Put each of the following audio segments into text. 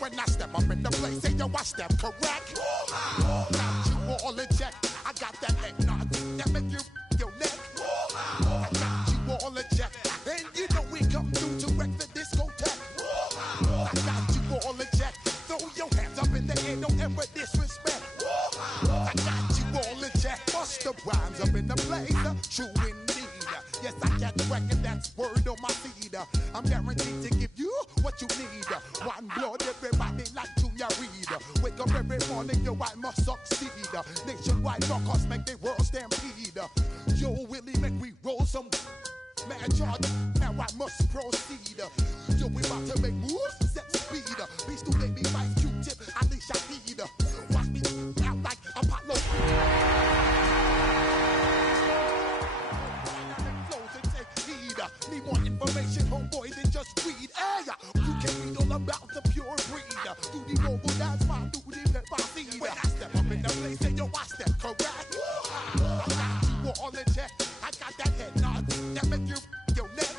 When I step up in the place, say yo, I step correct. Got you all in check. I got that head nod that make you your neck. I got you all in check, and you know we come through to wreck the discotheque. I got you all in check. Throw your hands up in the air, don't ever disrespect. I got you all in check. Bust the rhymes up in the place, true indeed. Yes, I got the record, that's word on my feed. I'm guaranteed to give you what you need. One blood, everybody like Junior Reed. Wake up every morning, yo, I must succeed. Nationwide rockers make the world stampede. Yo, Willie, make we roll some mad charge. Now I must proceed. Yo, we about to make moves, set speed. Beast to baby, Vice Q-tip, Alicia Heed. Watch me out like Apollo. Need more information, homeboy, than just read. Hey, you can read all about the pure breed. Do the mobile dance, my duty, let my feed. When I step up in the place, say yo, I step correct. I got you all in check. I got that head nod that make you your neck.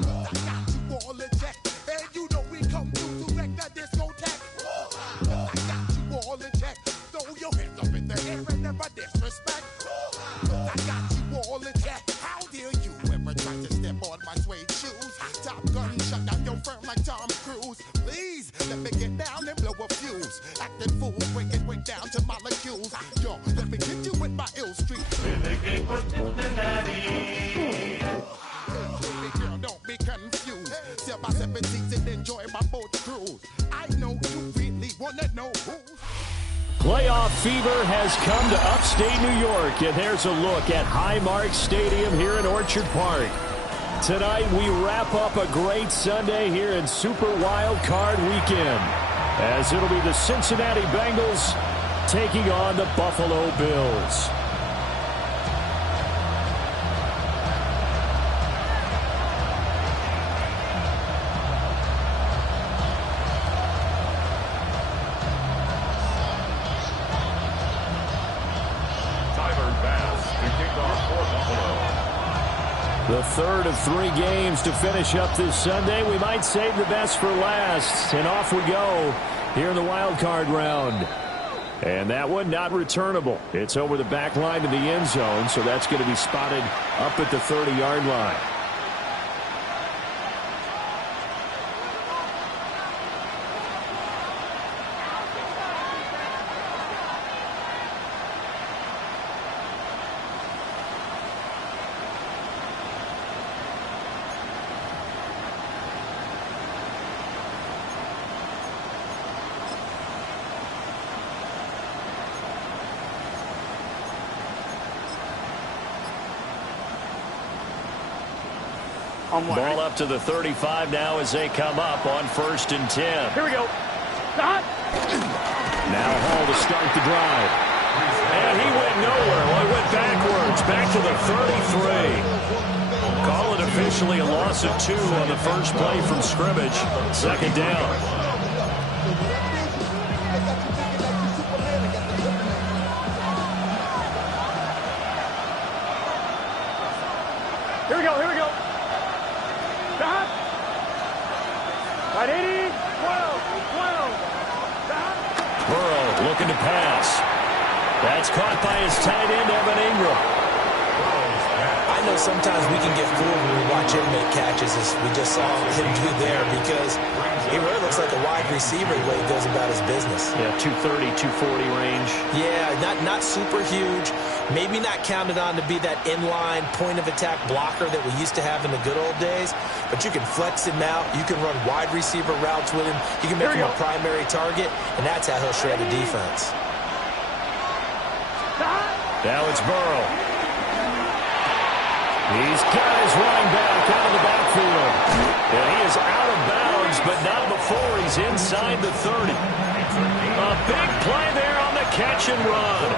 I got you all in check, and you know we come through to wreck the discotheque. I got you all in check. Throw your hands up in the air and never disrespect. I got you all in check. How dare you ever try to step on my suede shoes? Top Gun shut down your firm like Tom Cruise. Please let me get down and blow a fuse. Acting fool, break it way down to molecules. Yo, let me get you with my ill street. Baby girl, don't be confused. Sell my 17s and enjoy my boat cruise. I know you really wanna know who. Playoff fever has come to upstate New York, and there's a look at Highmark Stadium here in Orchard Park. Tonight, we wrap up a great Sunday here in Super Wild Card Weekend, as it'll be the Cincinnati Bengals taking on the Buffalo Bills. The third of 3 games to finish up this Sunday. We might save the best for last. And off we go here in the wild card round. And that one not returnable. It's over the back line to the end zone, so that's going to be spotted up at the 30-yard line. Ball up to the 35 now as they come up on 1st and 10. Here we go. Stop. Now Hall to start the drive. And he went nowhere. Well, he went backwards, back to the 33. Call it officially a loss of 2 on the first play from scrimmage. 2nd down. Here we go, here we go. Stop. Right 80, 12, 12. Stop. Burrow looking to pass. That's caught by his tight end, Evan Ingram. I know sometimes we can get fooled when we watch him make catches, as we just saw him do there, because he really looks like a wide receiver the way he goes about his business. Yeah, 230, 240 range. Yeah, not super huge. Maybe not counted on to be that inline point-of-attack blocker that we used to have in the good old days, but you can flex him out. You can run wide receiver routes with him. You can make him a primary target, and that's how he'll shred a defense. Now it's Burrow. He's got his running back out of the backfield. And he is out of bounds, but not before he's inside the 30. A big play there on the catch and run.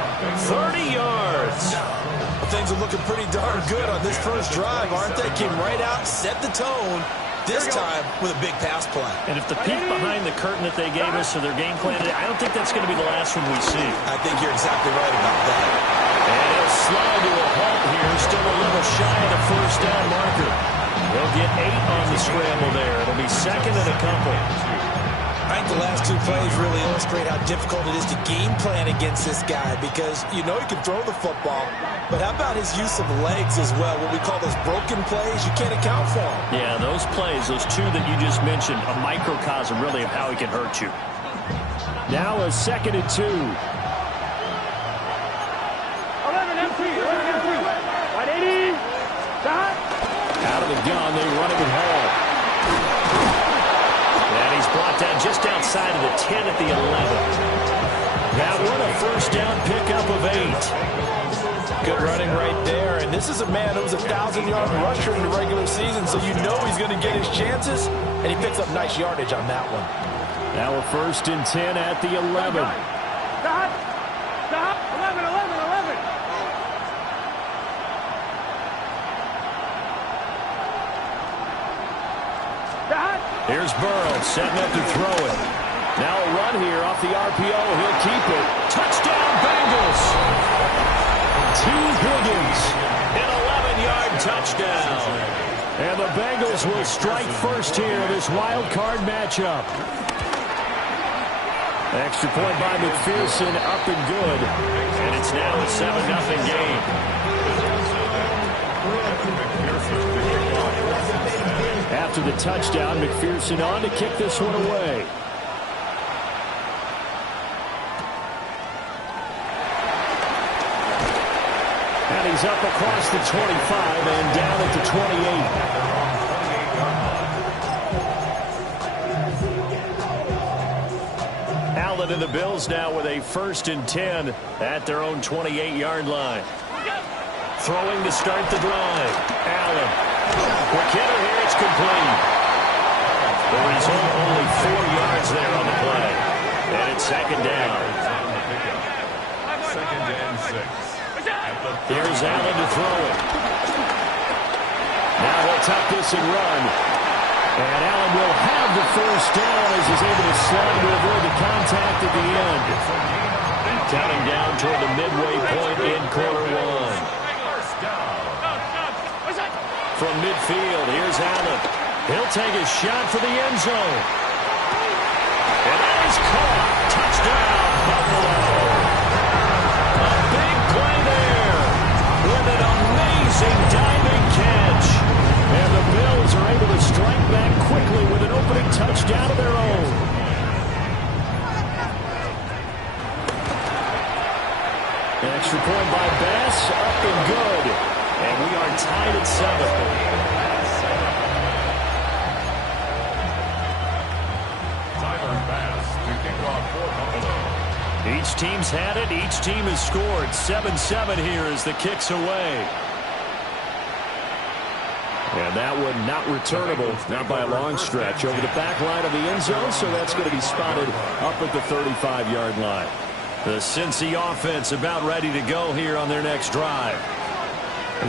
30 yards. Well, things are looking pretty darn good on this first drive, aren't they? Came right out, set the tone, this time with a big pass play. And if the peek behind the curtain that they gave us or their game plan, I don't think that's going to be the last one we see. I think you're exactly right about that. And he'll slide to a halt here, still a little shy of the first down marker. He'll get 8 on the scramble there. It'll be second and a couple. I think the last 2 plays really illustrate how difficult it is to game plan against this guy because you know he can throw the football, but how about his use of legs as well? What we call those broken plays, you can't account for them. Yeah, those plays, those 2 that you just mentioned, a microcosm really of how he can hurt you. Now a second and 2. 11 M3, 11 M3. 180. Stop. Out of the gun, they run it with Hall. And he's brought down just outside of the 10 at the 11. Now what a first down pickup of 8. Good running right there, and this is a man who was a 1,000-yard rusher in the regular season, so you know he's going to get his chances, and he picks up nice yardage on that one. Now a first and 10 at the 11. Stop. Stop. 11, 11, 11. Stop. Here's Burrow setting up to throw it. Now a run here off the RPO. He'll keep it. Touchdown, Bengals. T. Higgins, an 11-yard touchdown. And the Bengals will strike first here in this wild card matchup. Extra point by McPherson, up and good. And it's now a 7-0 game. After the touchdown, McPherson on to kick this one away. And he's up across the 25 and down at the 28. Allen and the Bills now with a first and 10 at their own 28-yard line. Throwing to start the drive. Allen. Quick hitter here. It's complete. The result, only 4 yards there on the play. And it's second down. Second and 6. Here's Allen to throw it. Now he'll tuck this and run. And Allen will have the first down as he's able to slide to avoid the contact at the end. Counting down toward the midway point in quarter 1. From midfield, here's Allen. He'll take a shot for the end zone. And that is caught. Touchdown, Buffalo. A big play there with an amazing diving catch. And the Bills are able to strike back quickly with an opening touchdown of their own. Extra point by Bass, up and good. And we are tied at 7. Each team's had it. Each team has scored. 7-7 here as the kick's away. And that one not returnable, not by a long stretch, over the back line of the end zone, so that's going to be spotted up at the 35-yard line. The Cincy offense about ready to go here on their next drive.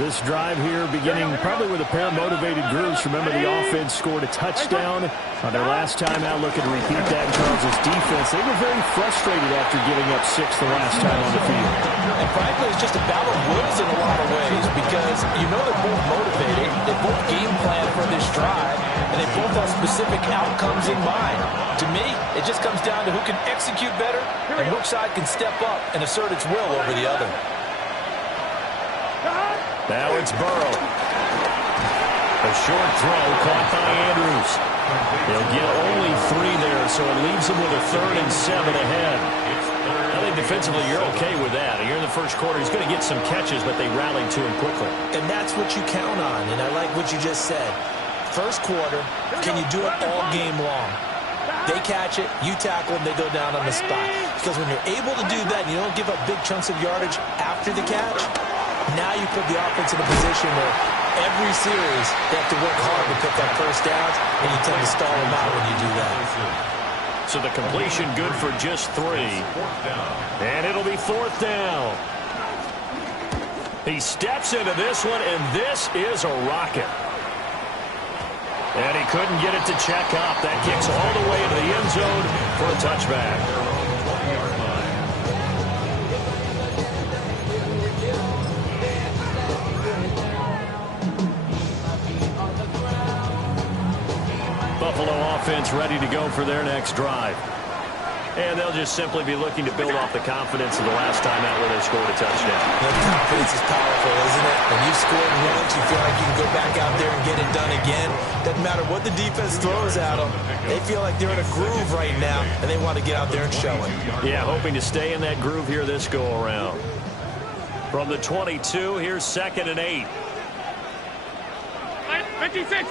This drive here beginning probably with a pair of motivated groups. Remember, the offense scored a touchdown on their last time out. Looking to repeat that in Charles' defense. They were very frustrated after giving up 6 the last time on the field. And frankly, it's just a battle of wills in a lot of ways because you know they're both motivated. They both game plan for this drive, and they both have specific outcomes in mind. To me, it just comes down to who can execute better and which side can step up and assert its will over the other. Now it's Burrow. A short throw caught by Andrews. He'll get only 3 there, so it leaves him with a 3rd and 7 ahead. I think defensively you're okay with that. Here in the first quarter, he's going to get some catches, but they rallied to him quickly. And that's what you count on, and I like what you just said. First quarter, can you do it all game long? They catch it, you tackle them, they go down on the spot. Because when you're able to do that and you don't give up big chunks of yardage after the catch, now you put the offense in a position where every series they have to work hard to pick up first downs, and you tend to stall them out when you do that. So the completion good for just 3. And it'll be 4th down. He steps into this one, and this is a rocket. And he couldn't get it to check up. That kicks all the way into the end zone for a touchback. Buffalo offense ready to go for their next drive. And they'll just simply be looking to build off the confidence of the last time out where they scored a touchdown. The confidence is powerful, isn't it? When you've scored once, you feel like you can go back out there and get it done again. Doesn't matter what the defense throws at them. They feel like they're in a groove right now, and they want to get out there and show it. Yeah, hoping to stay in that groove here this go-around. From the 22, here's 2nd and 8. 56.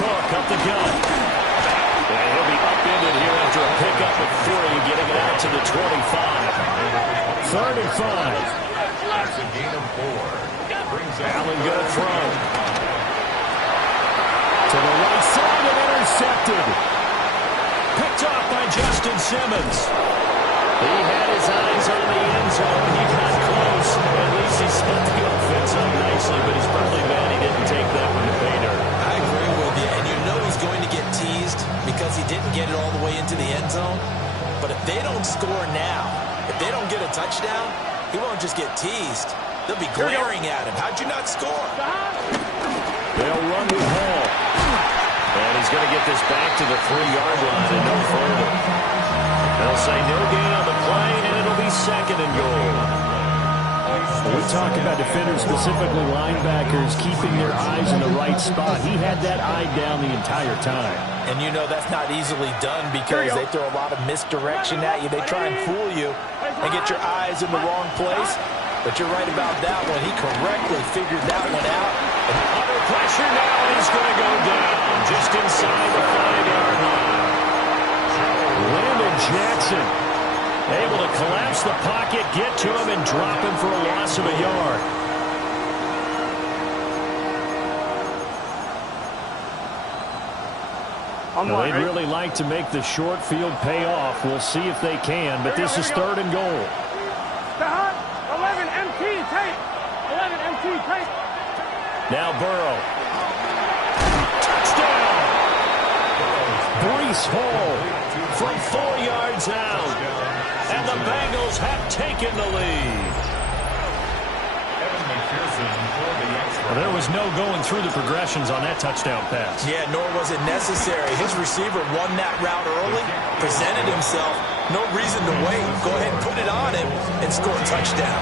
Cook up the gun. And he'll be upended here after a pickup at 3, getting it out to the 25. 3rd and 5. That's a gain of 4. Allen gonna throw. To the right side and intercepted. Picked off by Justin Simmons. He had his eyes on the end zone. He got close. At least he split the offense up nicely, but he's probably mad he didn't take that one to pay dirt. I agree with you, and you know he's going to get teased because he didn't get it all the way into the end zone. But if they don't score now, if they don't get a touchdown, he won't just get teased. They'll be glaring at him. How'd you not score? They'll run with Hall. And he's going to get this back to the 3-yard line and no further. They'll say no gain on the play, and it'll be 2nd and goal. We talk about defenders, specifically linebackers, keeping their eyes in the right spot. He had that eye down the entire time. And you know that's not easily done because they throw a lot of misdirection at you. They try and fool you and get your eyes in the wrong place. But you're right about that one. He correctly figured that one out. Under pressure now, and he's going to go down just inside the 5-yard line. Landon Jackson able to collapse the pocket, get to him, and drop him for a loss of a yard. Well, they'd really like to make the short field pay off. We'll see if they can, but this is 3rd and goal. 11 MT tape. 11 MT tape. Now Burrow. Touchdown! Breece Hall from 4 yards out. And the Bengals have taken the lead. Well, there was no going through the progressions on that touchdown pass. Yeah, nor was it necessary. His receiver won that route early, presented himself. No reason to wait. Go ahead and put it on him and score a touchdown.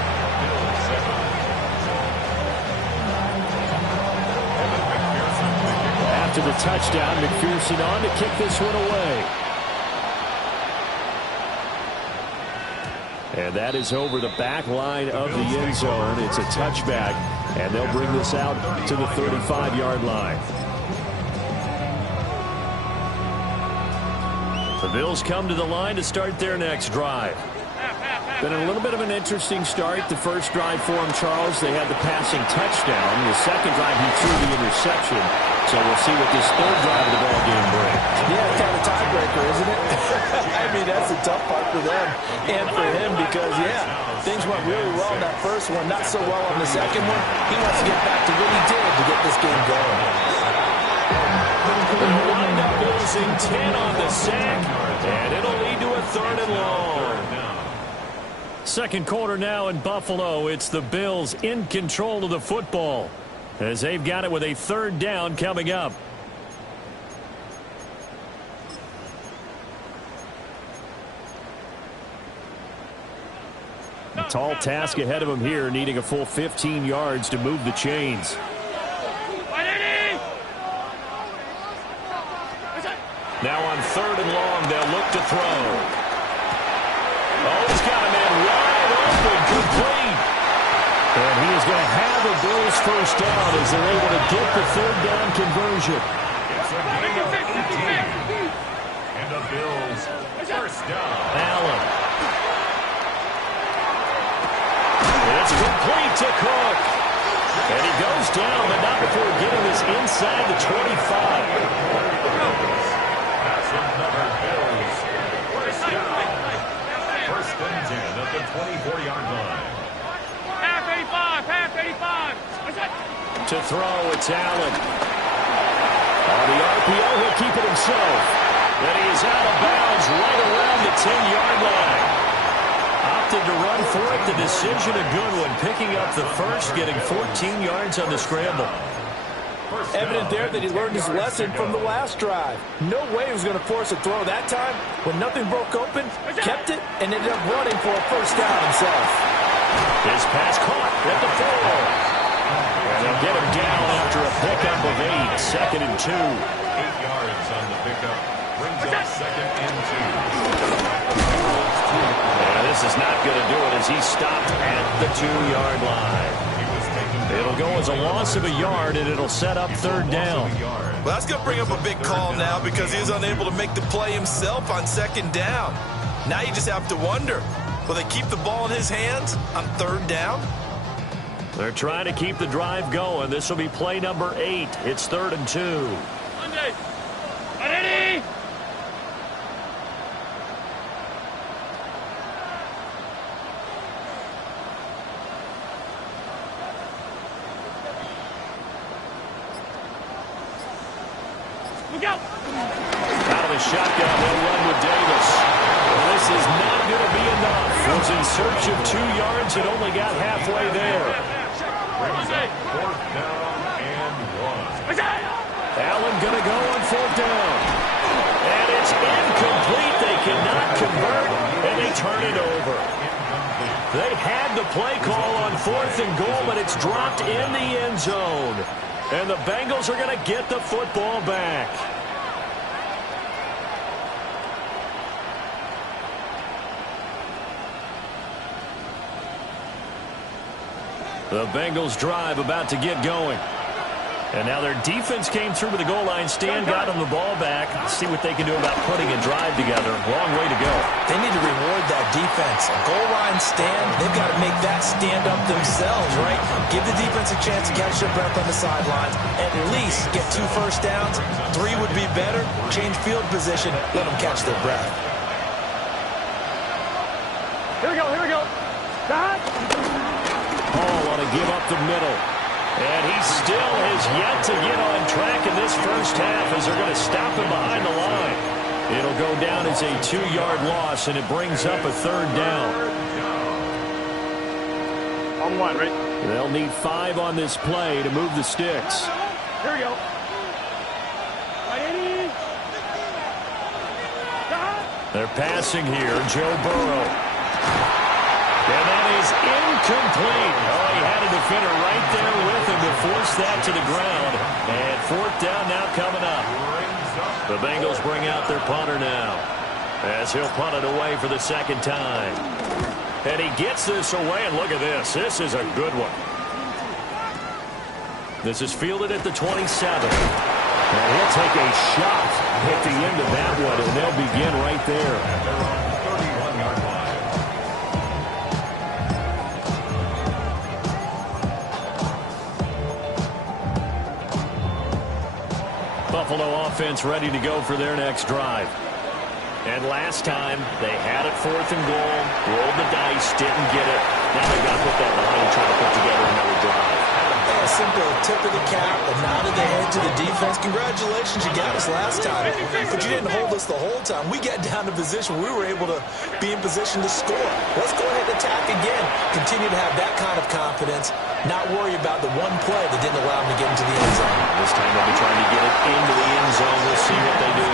After the touchdown, McPherson on to kick this one away. And that is over the back line of the end zone. It's a touchback, and they'll bring this out to the 35-yard line. The Bills come to the line to start their next drive. Been a little bit of an interesting start. The first drive for him, Charles, they had the passing touchdown. The second drive, he threw the interception. So we'll see what this third drive of the ball game brings. Yeah, it's kind of a tiebreaker, isn't it? I mean, that's the tough part for them and for him because, yeah, things went really well in that first one, not so well on the second one. He wants to get back to what he did to get this game going. They'll wind up losing 10 on the sack, and it'll lead to a 3rd and long. Second quarter now in Buffalo. It's the Bills in control of the football as they've got it with a 3rd down coming up. A tall task ahead of him here, needing a full 15 yards to move the chains. Now on 3rd and long, they'll look to throw. Oh, he's got a man wide open, complete. And he is going to have the Bills first down as they're able to get the 3rd down conversion. It's a gain of 18. And the Bills first down. Allen. It's complete to Cook. And he goes down, but not before getting this inside the 25. That's another Bills first down. 1st and 10 at the 24-yard line. Half 85. To throw, it's Allen. And he is out of bounds right around the 10-yard line. Opted to run for it. The decision a good one. Picking up the first, getting 14 yards on the scramble. Evident there that he learned his lesson from the last drive. No way he was going to force a throw that time. When nothing broke open, kept it, and ended up running for a first down himself. His pass caught at the 4. And they'll get him down after a pickup of 8. 2nd and 2. 8 yards on the pickup. Brings up 2nd and 2. And this is not going to do it as he stopped at the 2-yard line. It'll go as a loss of a yard, and it'll set up 3rd down. Well, that's going to bring up a big call now because he was unable to make the play himself on 2nd down. Now you just have to wonder, will they keep the ball in his hands on 3rd down? They're trying to keep the drive going. This will be play number 8. It's 3rd and 2. Monday. Ready? Look out! Out of the shotgun, they'll run with Davis. Well, this is not going to be enough. Was in search of 2 yards and only got halfway there. Brings up 4th down and 1. Allen going to go on 4th down. And it's incomplete. They cannot convert, and they turn it over. They had the play call on 4th and goal, but it's dropped in the end zone. And the Bengals are going to get the football back. The Bengals drive about to get going. And now their defense came through with the goal line stand, got them the ball back. See what they can do about putting a drive together. Long way to go. They need to reward that defense. A goal line stand, they've got to make that stand up themselves, right? Give the defense a chance to catch their breath on the sidelines. At least get 2 first downs. 3 would be better. Change field position. Let them catch their breath. Here we go. Stop! Paul want to give up the middle. And he still has yet to get on track in this first half as they're going to stop him behind the line. It'll go down as a 2-yard loss, and it brings up a 3rd down. On 1, right? They'll need 5 on this play to move the sticks. Here we go. Ready? Stop! They're passing here, Joe Burrow. And that is incomplete. Oh, he had a defender right there with him to force that to the ground. And 4th down now coming up. The Bengals bring out their punter now, as he'll punt it away for the 2nd time. And he gets this away, and look at this. This is a good one. This is fielded at the 27. And he'll take a shot at the end of that one, and they'll begin right there. Buffalo offense ready to go for their next drive. And last time, they had it 4th and goal, rolled the dice, didn't get it. Now they've got to put that behind and try to put together another drive. A simple tip of the cap, a nod of the head to the defense. Congratulations, you got us last time. But you didn't hold us the whole time. We got down to position. We were able to be in position to score. Let's go ahead and attack again. Continue to have that kind of confidence. Not worry about the one play that didn't allow them to get into the end zone. This time they'll be trying to get it into the end zone. We'll see what they do.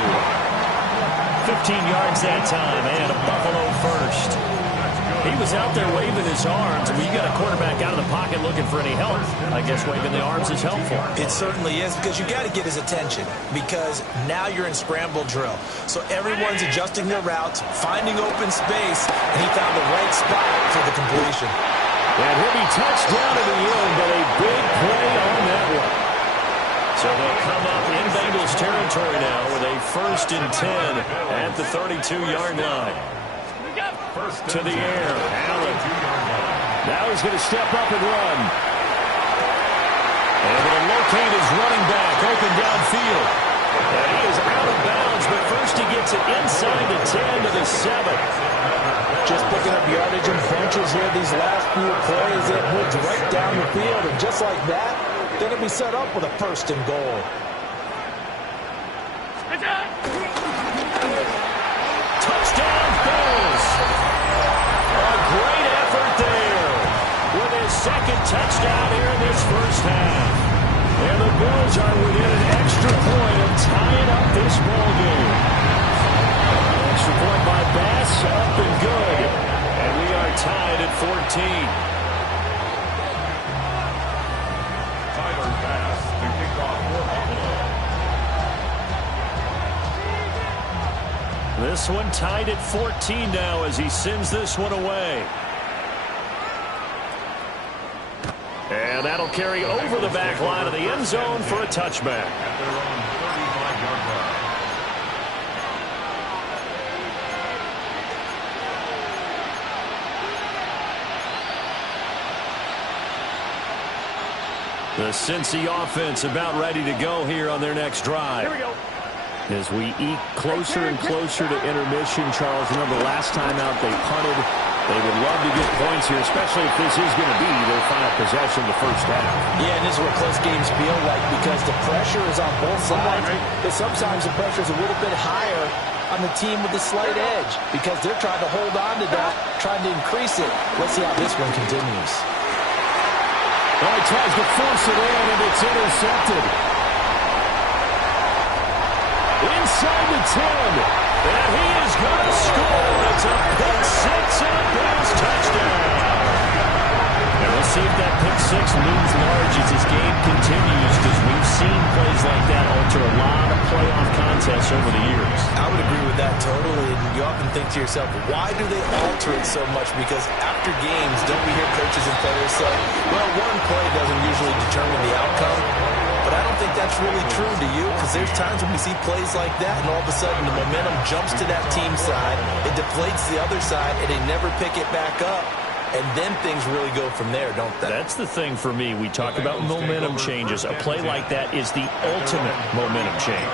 15 yards that time, and a Buffalo first. He was out there waving his arms. When you got a quarterback out of the pocket looking for any help, I guess waving the arms is helpful. It certainly is, because you got to get his attention, because now you're in scramble drill. So everyone's adjusting their routes, finding open space, and he found the right spot for the completion. And he'll be touched down in the end, but a big play on that one. So they'll come up in Bengals territory now with a 1st and 10 at the 32-yard line. To the air, Allen. Now he's going to step up and run. And going to locate his running back open downfield. And he is out of bounds, but first he gets it inside the 10 to the 7. Just picking up yardage and punches here these last few plays. It moves right down the field, and just like that, they're going to be set up with a 1st and goal. Touchdown, Bills. A great effort there with his second touchdown here in this first half. And the Bills are within an extra point of tying up this ball game. Extra point by Bass, up and good. And we are tied at 14. Tyler Bass to kick off for Buffalo. This one tied at 14 now as he sends this one away. And that'll carry over the back line of the end zone for a touchback. At their own 35-yard line. The Cincy offense about ready to go here on their next drive. Here we go. As we eke closer and closer to intermission, Charles, remember last time out they punted. They would love to get points here, especially if this is going to be their final possession of the first half. Yeah, and this is what close games feel like because the pressure is on both sides. But sometimes the pressure is a little bit higher on the team with the slight edge because they're trying to hold on to that, trying to increase it. Let's see how this one continues. Well, he tries to force it in, and it's intercepted. Inside the 10. And he is going to score. It's a pick six and a Bills touchdown. And we'll see if that pick six looms large as this game continues because we've seen plays like that alter a lot of playoff contests over the years. I would agree with that totally. And you often think to yourself, why do they alter it so much? Because after games, don't we hear coaches and players say, well, one play doesn't usually determine the outcome. But I don't think that's really true to you because there's times when we see plays like that and all of a sudden the momentum jumps to that team side, it deflates the other side, and they never pick it back up. And then things really go from there, don't they? That's the thing for me. We talk about momentum changes. A play like that is the ultimate momentum change.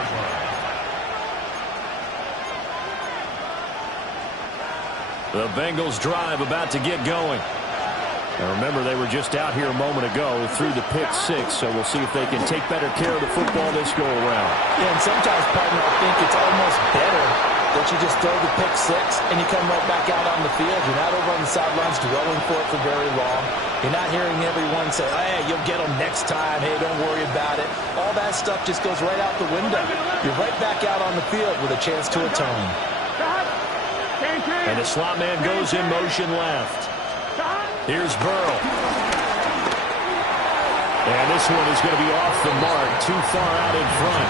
The Bengals drive about to get going. Now remember, they were just out here a moment ago through the pick six, so we'll see if they can take better care of the football this go-around. Yeah, and sometimes, partner, I think it's almost better that you just throw the pick six and you come right back out on the field. You're not over on the sidelines dwelling for it for very long. You're not hearing everyone say, hey, you'll get them next time. Hey, don't worry about it. All that stuff just goes right out the window. You're right back out on the field with a chance to atone. And the slot man goes in motion left. Here's Burrow. And this one is going to be off the mark, too far out in front.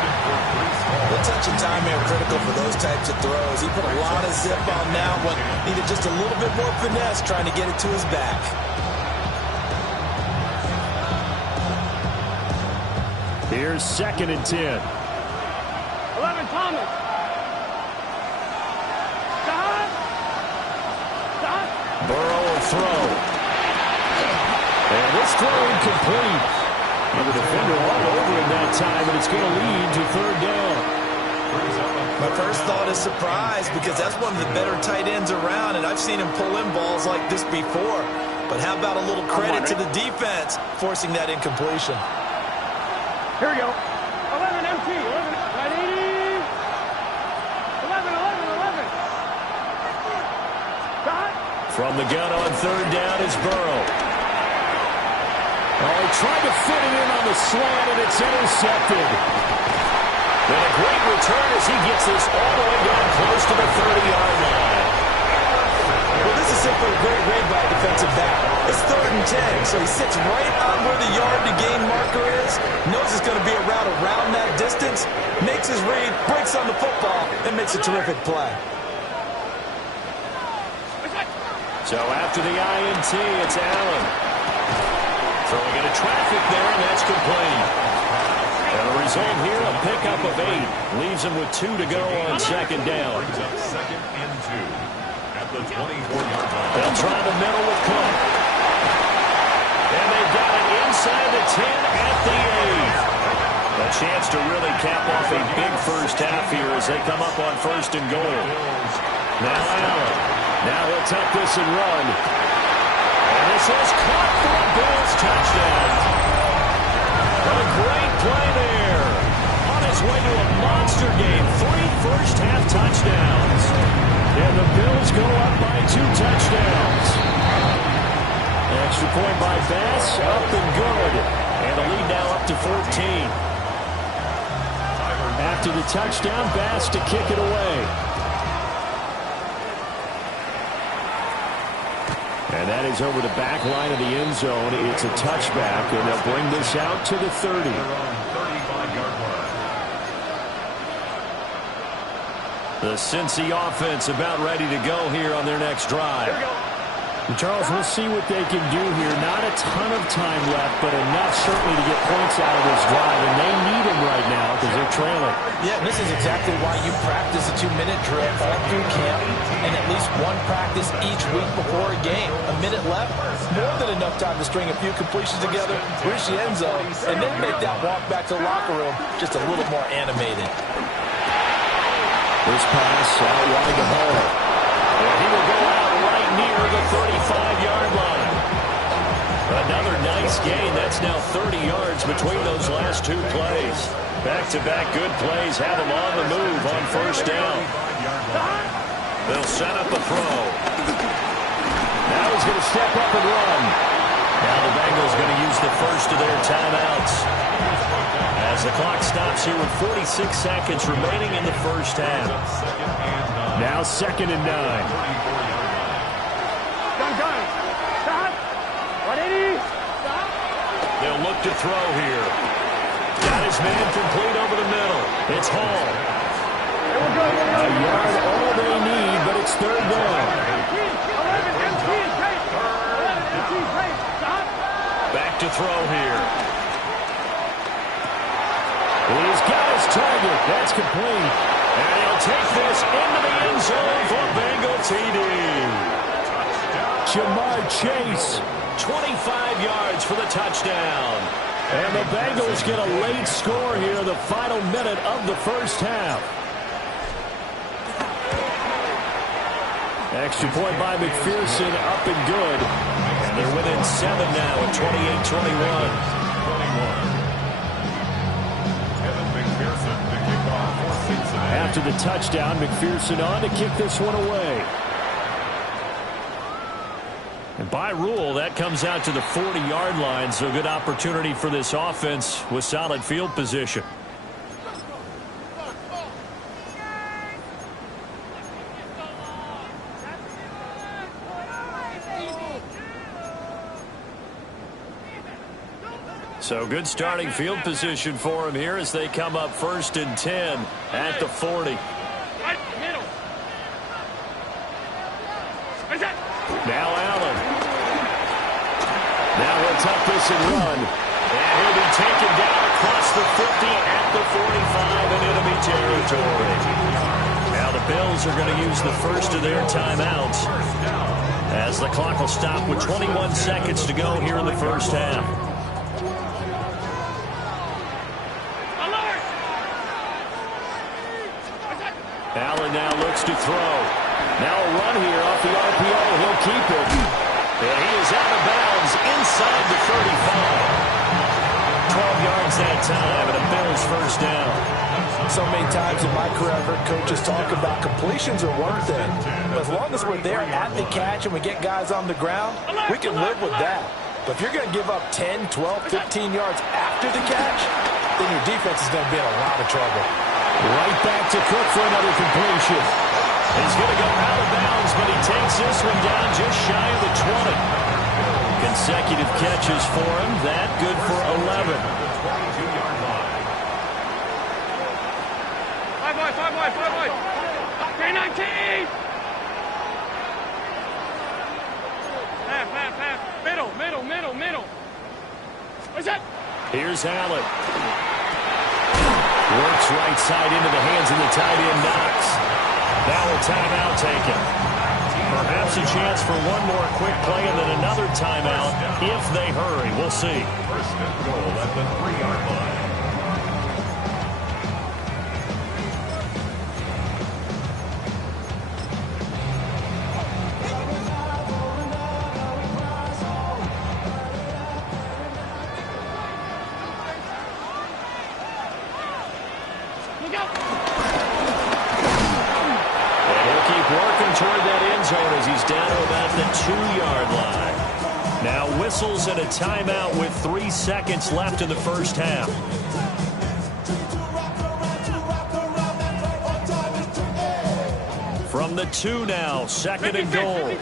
The touch and time are critical for those types of throws. He put a lot of zip on that one. Needed just a little bit more finesse trying to get it to his back. Here's 2nd and 10. 11, Thomas. Stop. Burrow will throw. And this throw incomplete. And the defender all over in that time, and it's going to lead to 3rd down. My first thought is surprise because that's one of the better tight ends around, and I've seen him pull in balls like this before. But how about a little credit to the defense forcing that incompletion? Here we go. 11, empty. 11, right 80. 11. Stop. From the gun on 3rd down is Burrow. Oh, he tried to fit it in on the slant, and it's intercepted. Then a great return as he gets this all the way down close to the 30-yard line. Well, this is simply a great read by a defensive back. It's 3rd and 10, so he sits right on where the yard-to-gain marker is, knows it's going to be a route around that distance, makes his read, breaks on the football, and makes a terrific play. So after the INT, it's Allen. Throwing into traffic there, and that's complete. And the result here, a pickup of 8. Leaves him with 2 to go on 2nd down. Brings up 2nd and 2 at the 24-yard line. They'll try the middle with Cook. And they've got it inside the 10 at the 8. A chance to really cap off a big first half here as they come up on 1st and goal. Now Allen. Now he'll tuck this and run. And this is caught for a Bills touchdown. A great play there on a his way to a monster game. 3 first-half touchdowns. And the Bills go up by 2 touchdowns. Extra point by Bass, up and good. And the lead now up to 14. After the touchdown, Bass to kick it away. And that is over the back line of the end zone. It's a touchback, and they'll bring this out to the 30. The Cincy offense about ready to go here on their next drive. And Charles, we'll see what they can do here. Not a ton of time left, but enough certainly to get points out of this drive. And they need them right now because they're trailing. Yeah, this is exactly why you practice a 2-minute drill all through camp and at least one practice each week before a game. A minute left, more than enough time to string a few completions together, reach the end zone, and then make that walk back to the locker room just a little more animated. This pass out wide to Hall. And he will go out right near the 35-yard line. Another nice gain. That's now 30 yards between those last 2 plays. Back-to-back good plays have him on the move on first down. They'll set up a throw. Now he's going to step up and run. Now the Bengals going to use the first of their timeouts. As the clock stops here with 46 seconds remaining in the first half. Now 2nd and 9. Stop. 180. They'll look to throw here. Got his man complete over the middle. It's Hall. A yard all they need, but it's 3rd down. Back to throw here. He's got his target. That's complete. And he'll take this into the end zone for Bengal TD. Jamar Chase, 25 yards for the touchdown. And the Bengals get a late score here, the final minute of the first half. Extra point by McPherson, up and good. And they're within 7 now at 28-21. After the touchdown, McPherson on to kick this one away. And by rule, that comes out to the 40-yard line, so good opportunity for this offense with solid field position. So good starting field position for him here as they come up 1st and 10 at the 40. Now Allen. Now he'll tuck this and run. And he'll be taken down across the 50 at the 45 in enemy territory. Now the Bills are going to use the first of their timeouts as the clock will stop with 21 seconds to go here in the first half. Allen now looks to throw. Now a run here off the RPO. He'll keep it. And he is out of bounds inside the 35. 12 yards that time, and a Bills first down. So many times in my career, I've heard coaches talk about completions are one thing. But as long as we're there at the catch and we get guys on the ground, we can live with that. But if you're going to give up 10, 12, 15 yards after the catch, then your defense is going to be in a lot of trouble. Right back to Cook for another completion. He's going to go out of bounds, but he takes this one down just shy of the 20. Consecutive catches for him. That good for 11. 5 wide. 319. Half. Middle. What's that? Here's Allen. Works right side into the hands of the tight end, Knox. Now a timeout taken. Perhaps a chance for one more quick play and then another timeout if they hurry. We'll see. First and goal at the 3-yard line. And he'll keep working toward that end zone as he's down to about the 2-yard line. Now whistles and a timeout with 3 seconds left in the first half. From the 2 now, 2nd and goal.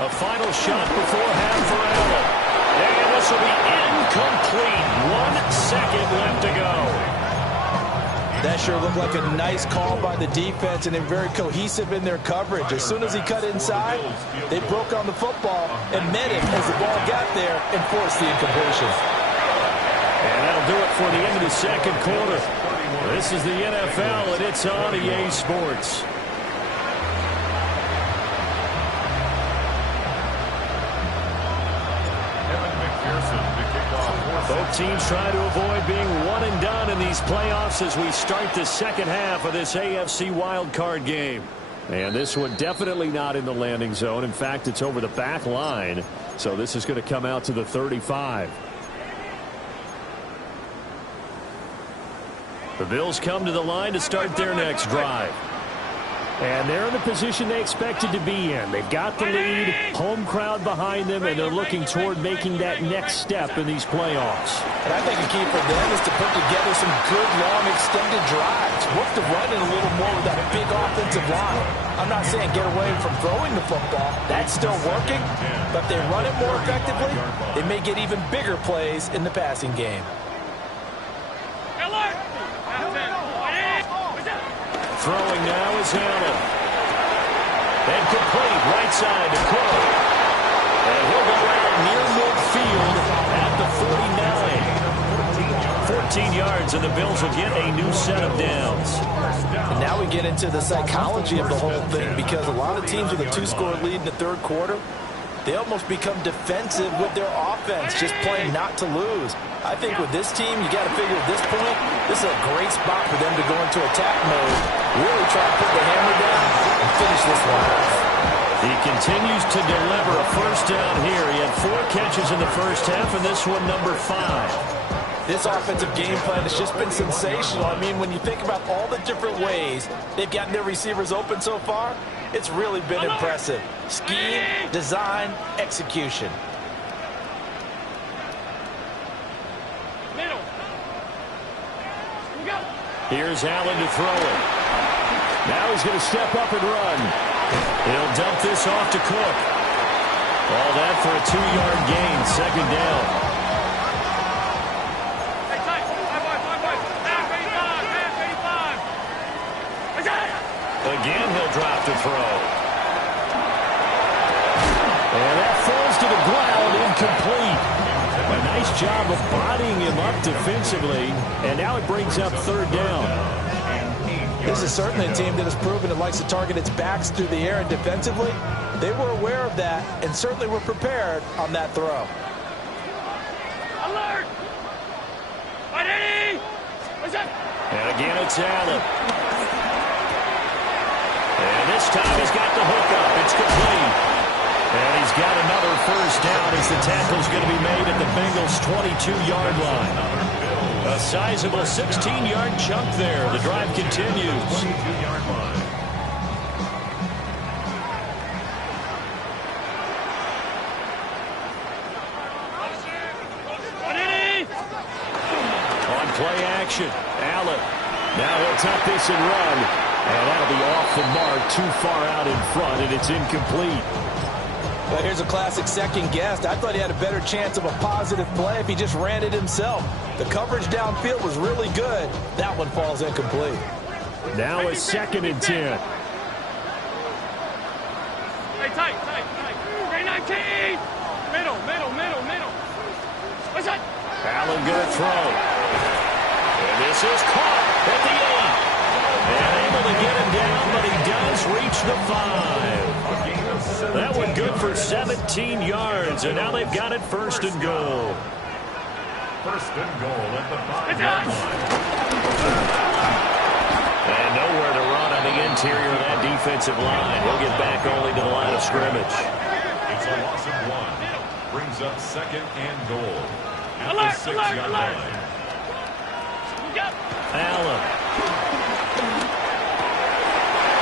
A final shot before half for Allen. And this will be incomplete. 1 second left to go. That sure looked like a nice call by the defense, and they're very cohesive in their coverage. As soon as he cut inside, they broke on the football and met him as the ball got there and forced the incompletion. And that'll do it for the end of the second quarter. This is the NFL, and it's on EA Sports. Both teams try to avoid being one and done in these playoffs as we start the second half of this AFC wildcard game. And this one definitely not in the landing zone. In fact, it's over the back line. So this is going to come out to the 35. The Bills come to the line to start their next drive. And they're in the position they expected to be in. They've got the lead, home crowd behind them, and they're looking toward making that next step in these playoffs. And I think a key for them is to put together some good, long, extended drives. Work the running a little more with that big offensive line. I'm not saying get away from throwing the football. That's still working. But if they run it more effectively, they may get even bigger plays in the passing game. Throwing now is Allen. And complete right side to Cook. And he'll go out near midfield at the 49. 14 yards, and the Bills will get a new set of downs. And now we get into the psychology of the whole thing, because a lot of teams with a 2-score lead in the third quarter, they almost become defensive with their offense, just playing not to lose. I think with this team, you got to figure at this point, this is a great spot for them to go into attack mode, really try to put the hammer down and finish this one off. He continues to deliver a first down here. He had 4 catches in the first half, and this one number 5. This offensive game plan has just been sensational. I mean, when you think about all the different ways they've gotten their receivers open so far, it's really been impressive. Scheme, design, execution. Here's Allen to throw it. Now he's going to step up and run. He'll dump this off to Cook. All that for a 2-yard gain, second down. Again, he'll drop to throw. And that falls to the ground, incomplete. A nice job of bodying him up defensively, and now it brings up third down. This is certainly a team that has proven it likes to target its backs through the air, and defensively, they were aware of that and certainly were prepared on that throw. Alert! And again, it's Allen. And this time he's got the hook up. It's complete. And he's got another first down as the tackle's going to be made at the Bengals' 22-yard line. A sizable 16-yard chunk there. The drive continues. 22-yard line. On play action, Allen. Now he'll tuck this and run. And that'll be off the mark, too far out in front, and it's incomplete. Well, here's a classic second guess. I thought he had a better chance of a positive play if he just ran it himself. The coverage downfield was really good. That one falls incomplete. Now a 2nd and 10. Tight. 19. Middle. What's that? Allen going to throw. And this is caught at the 8. And able to get him down, but he does reach the 5. That one good for 17 yards, and now they've got it first and goal. First and goal at the 5-yard line. And nowhere to run on the interior of that defensive line. He'll get back only to the line of scrimmage. It's a loss of 1. Brings up second and goal at the 6-yard line. Allen.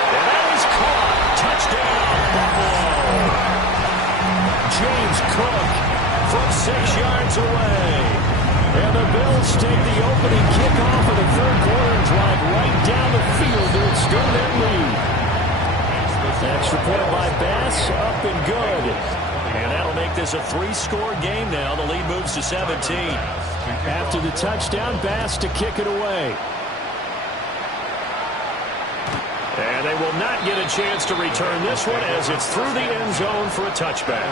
And that is caught. Touchdown, Buffalo. James Cook from 6 yards away. And the Bills take the opening kickoff of the third quarter and drive right down the field to extend their lead. Extra point by Bass, up and good. And that'll make this a 3-score game now. The lead moves to 17. After the touchdown, Bass to kick it away. And they will not get a chance to return this one as it's through the end zone for a touchback.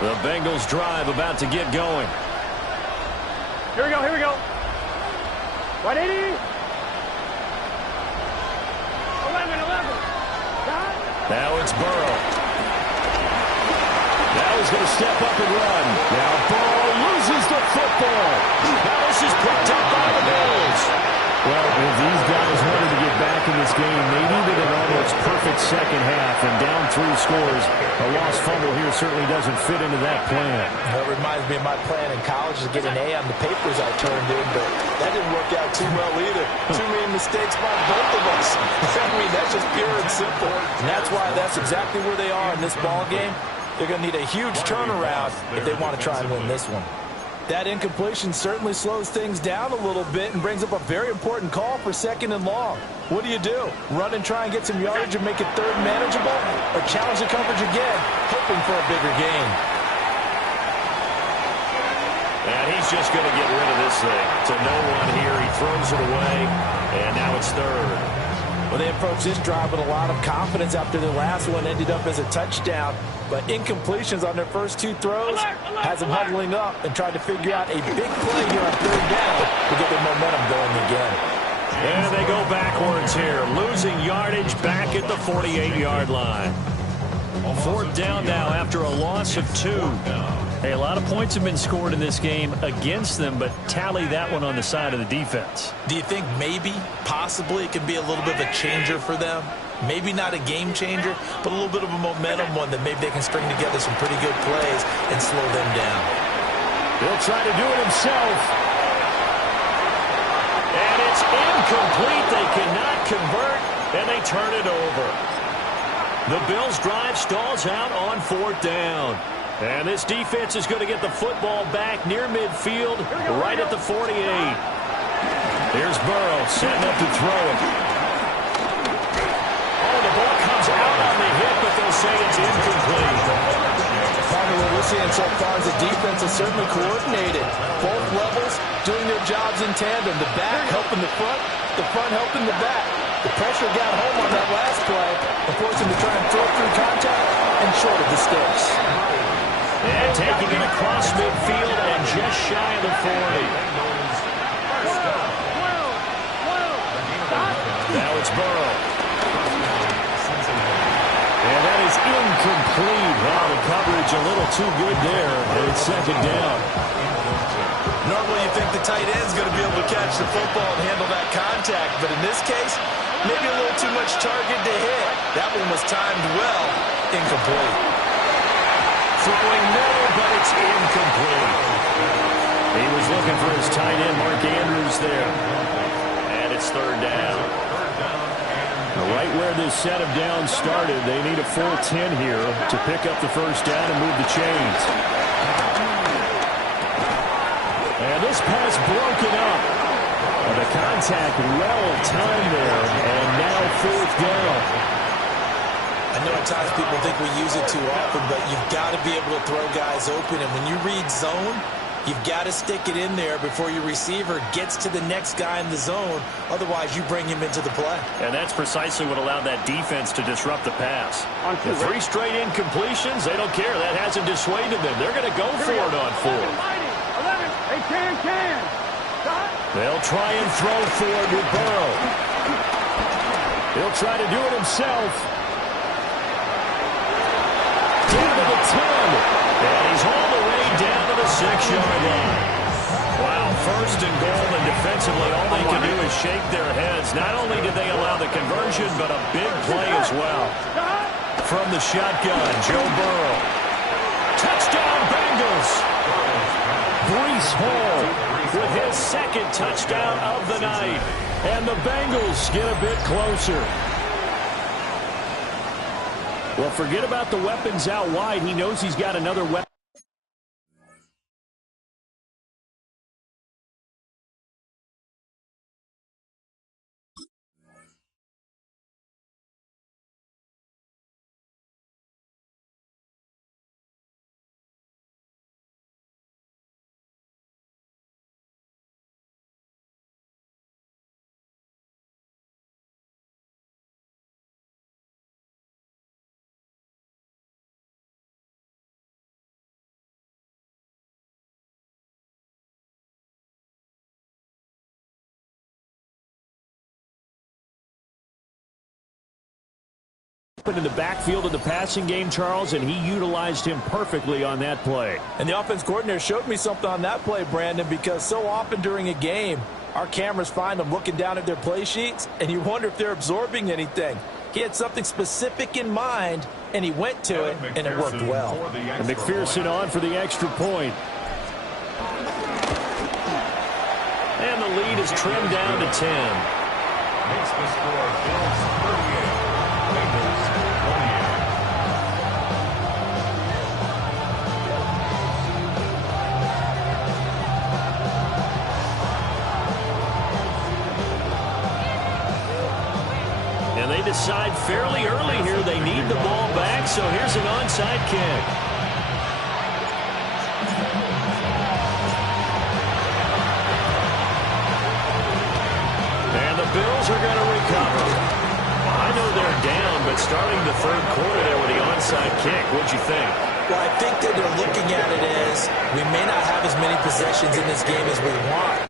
The Bengals drive about to get going. Here we go, here we go. 180. 11. Now it's Burrow. Now he's going to step up and run. Now Burrow loses the football. Now this is picked up by the Bills. Well, if these guys wanted to get back in this game, they needed an almost perfect second half, and down 3 scores. A lost fumble here certainly doesn't fit into that plan. That reminds me of my plan in college to get an A on the papers I turned in, but that didn't work out too well either. Too many mistakes by both of us. I mean, that's just pure and simple. And that's why that's exactly where they are in this ball game. They're going to need a huge turnaround if they want to try and win this one. That incompletion certainly slows things down a little bit and brings up a very important call for second and long. What do? Run and try and get some yardage and make it third manageable? Or challenge the coverage again, hoping for a bigger gain? And he's just going to get rid of this thing. To no one here. He throws it away, and now it's third. Well, they approached this drive with a lot of confidence after their last one ended up as a touchdown. But incompletions on their first 2 throws has them huddling up and trying to figure out a big play here on third down to get their momentum going again. And they go backwards here, losing yardage back at the 48-yard line. 4th down now after a loss of 2. Hey, a lot of points have been scored in this game against them, but tally that one on the side of the defense. Do you think maybe, possibly, it could be a little bit of a changer for them? Maybe not a game changer, but a little bit of a momentum one that maybe they can string together some pretty good plays and slow them down. He'll try to do it himself. And it's incomplete. They cannot convert, and they turn it over. The Bills' drive stalls out on 4th down. And this defense is going to get the football back near midfield, right at the 48. Here's Burrow setting up to throw it. Oh, the ball comes out on the hit, but they'll say it's incomplete. Probably what we're seeing so far is the defense is certainly coordinated. Both levels doing their jobs in tandem. The back helping the front helping the back. The pressure got home on that last play and forced him to try and throw through contact and short of the sticks. And taking it across midfield and just shy of the 40. Now it's Burrow. And that is incomplete. Wow, the coverage a little too good there. And it's 2nd down. Normally you think the tight end's going to be able to catch the football and handle that contact, but in this case, maybe a little too much target to hit. That one was timed well. Incomplete. Throwing middle, but it's incomplete. He was looking for his tight end, Mark Andrews, there. And it's 3rd down. Right where this set of downs started, they need a full 10 here to pick up the 1st down and move the chains. And this pass broken up. And the contact well timed there, and now 4th down. I know at times people think we use it too often, but you've got to be able to throw guys open. And when you read zone, you've got to stick it in there before your receiver gets to the next guy in the zone. Otherwise, you bring him into the play. And that's precisely what allowed that defense to disrupt the pass. The 3 straight incompletions, they don't care. That hasn't dissuaded them. They're going to go for it on 4th. They can. They'll try and throw forward with Burrow. He'll try to do it himself. And he's hauled away down to the 6-yard line. Wow, first and goal, and defensively all they can do is shake their heads. Not only did they allow the conversion, but a big play as well. From the shotgun, Joe Burrow. Touchdown, Bengals. Breece Hall with his second touchdown of the night. And the Bengals get a bit closer. Well, forget about the weapons out wide. He knows he's got another weapon. In the backfield of the passing game, Charles, and he utilized him perfectly on that play. And the offense coordinator showed me something on that play, Brandon, because so often during a game, our cameras find them looking down at their play sheets, and you wonder if they're absorbing anything. He had something specific in mind, and he went to it, and it worked well. And McPherson on for the extra point. And the lead is trimmed down to 10. Makes the score Bills 38, Bengals 28. And they decide fairly early here they need the ball back, so here's an onside kick. And the Bills are going to recover. I know they're down, but starting the third quarter there with the onside kick, what'd you think? Well, I think that they're looking at it as we may not have as many possessions in this game as we want.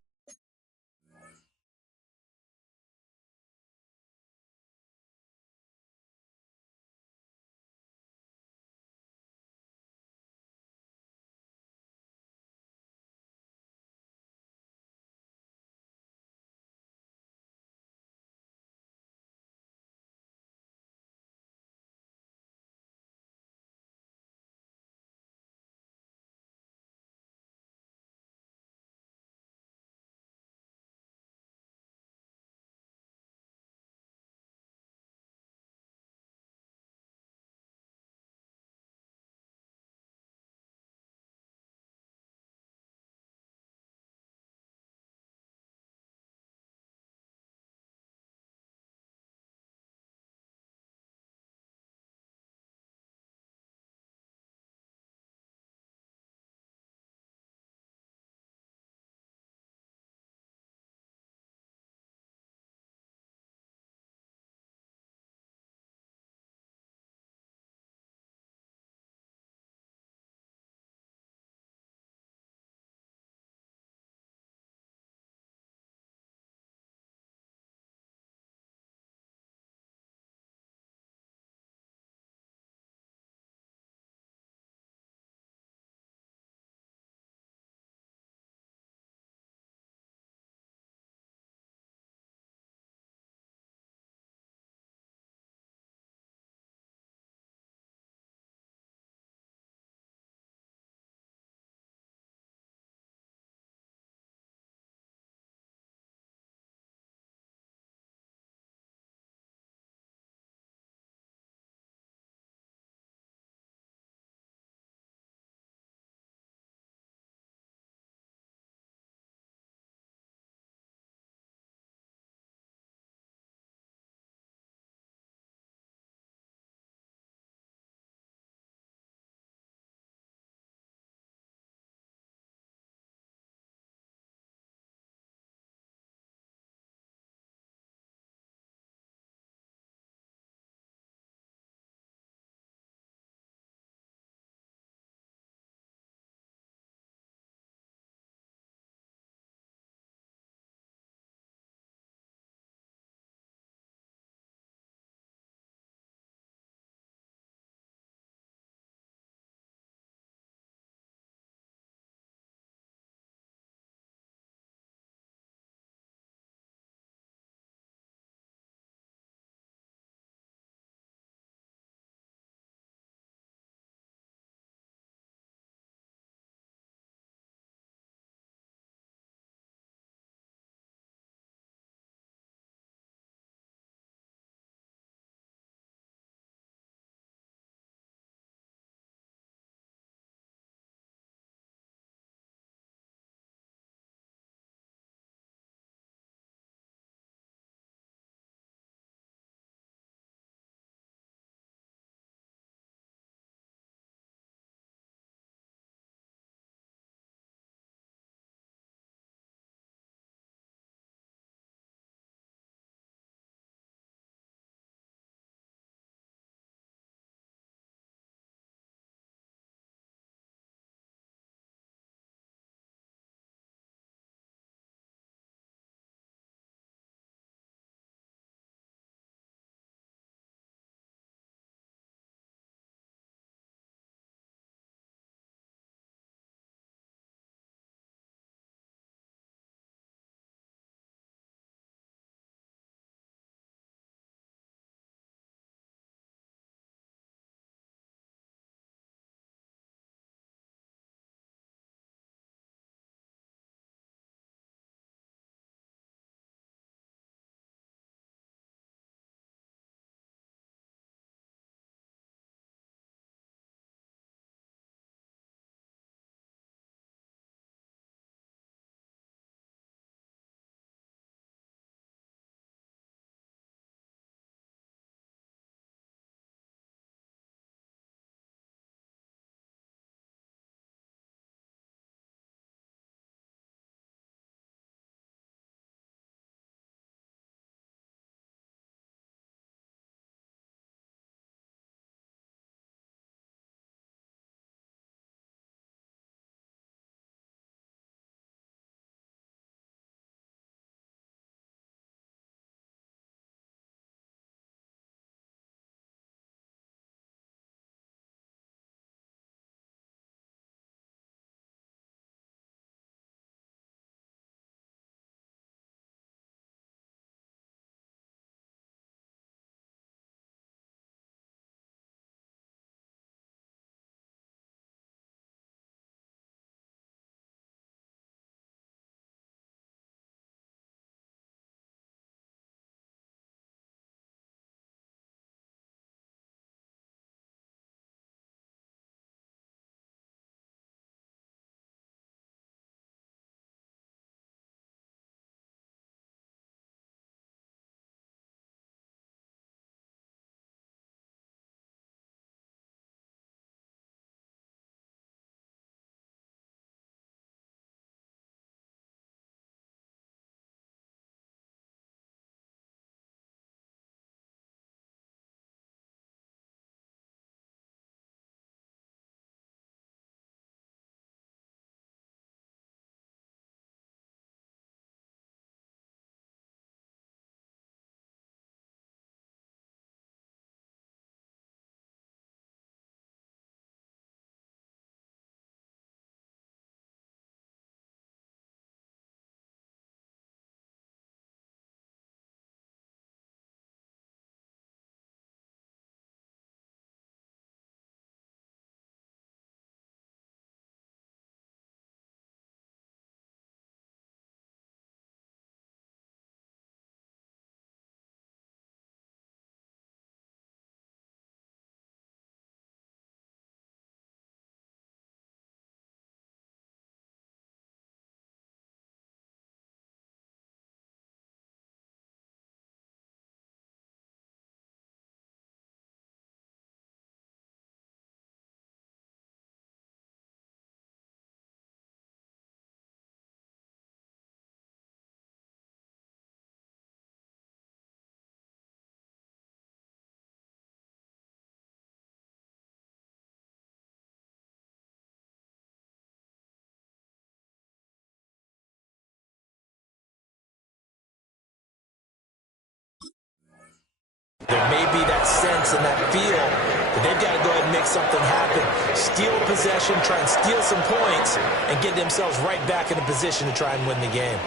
maybe that sense and that feel that they've got to go ahead and make something happen. Steal possession, try and steal some points, and get themselves right back in a position to try and win the game.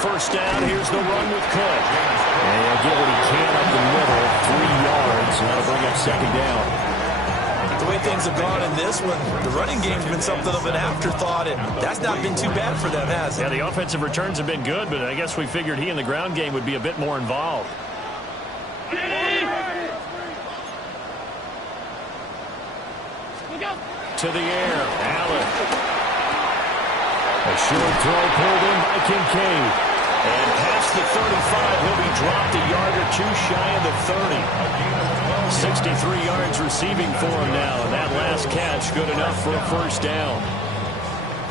First down, here's the run with Cook. And he'll get what he can up the middle, 3 yards, and that'll bring up second down. The way things have gone in this one, the running game's been something of an afterthought, and that's not been too bad for them, has it? Yeah, the offensive returns have been good, but I guess we figured he in the ground game would be a bit more involved. To the air, Allen. A short throw pulled in by Kincaid. And past the 35, he'll be dropped a yard or two shy of the 30. 63 yards receiving for him now, and that last catch good enough for a first down.